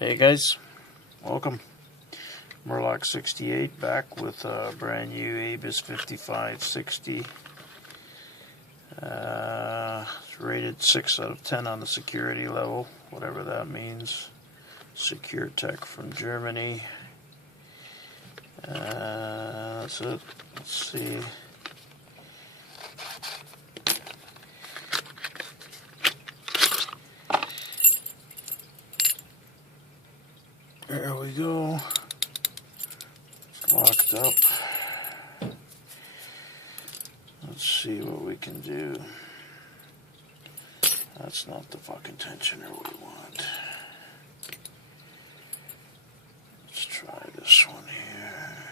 Hey guys, welcome. Mur-Lock 68 back with a brand new Abus 5560. It's rated 6 out of 10 on the security level, whatever that means. Secure Tech from Germany. That's it. Let's see. There we go. It's locked up. Let's see what we can do. That's not the fucking tensioner we want. Let's try this one here.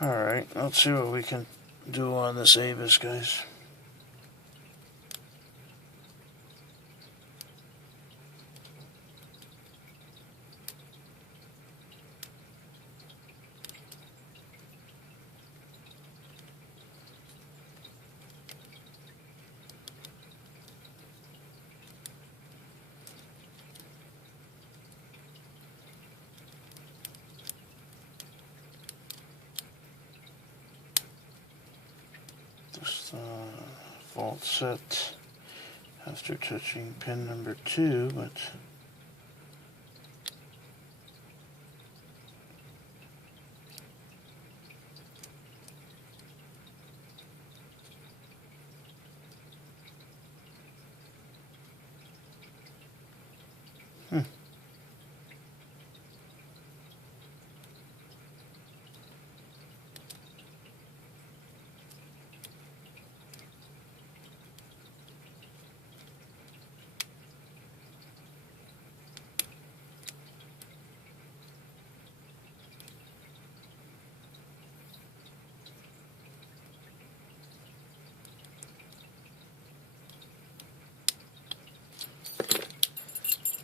Alright, let's see what we can do on this Abus, guys. Just fault set after touching pin number 2, but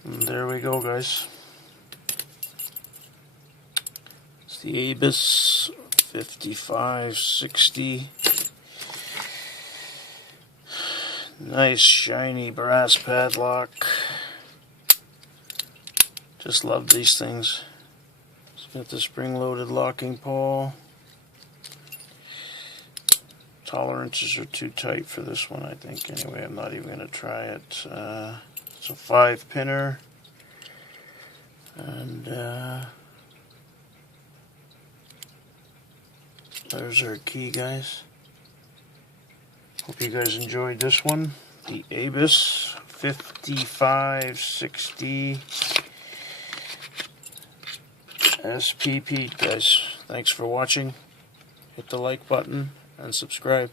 and there we go, guys. It's the Abus 5560. Nice shiny brass padlock. Just love these things. It's got the spring-loaded locking pawl. Tolerances are too tight for this one, I think. Anyway, I'm not even going to try it. It's a 5-pinner. And there's our key, guys. Hope you guys enjoyed this one. The Abus 5560 SPP, guys. Thanks for watching. Hit the like button and subscribe.